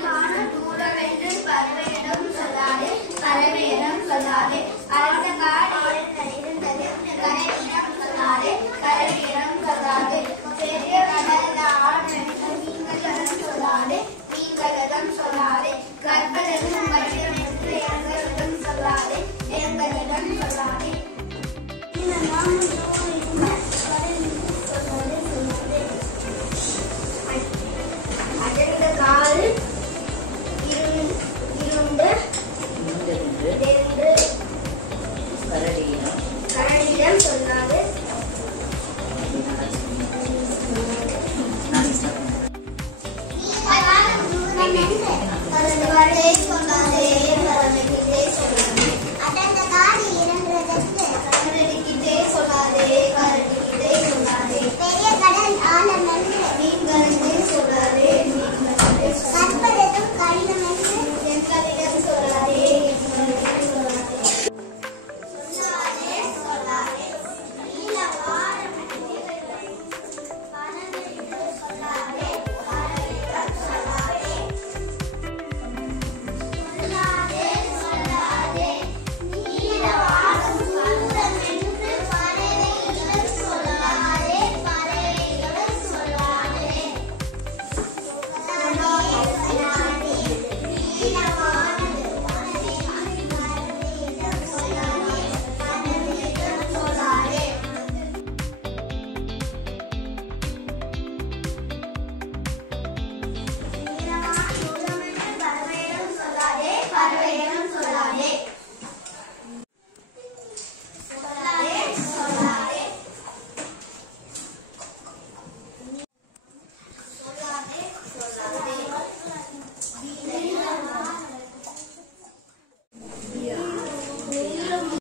அதிகமான தூரமென்று பறவையிடம் சொல்லாதே பறவையிடம் சொல்லாதே அடர்ந்த காடு இருந்தது கரையிடம் சொல்லாதே கரையிடம் சொல்லாதே பெரிய கடல் ஆழமென்று நீங்களிடம் சொல்லாதே நீங்களிடம் சொல்லாதே கற்பதற்கும் கடினம் என்று எங்களிடம் சொல்லாதே எங்களிடம் சொல்லாதே அடர்ந்த காடு இருண்டு கரடியிடம் சொல்லாது சொல்லாதே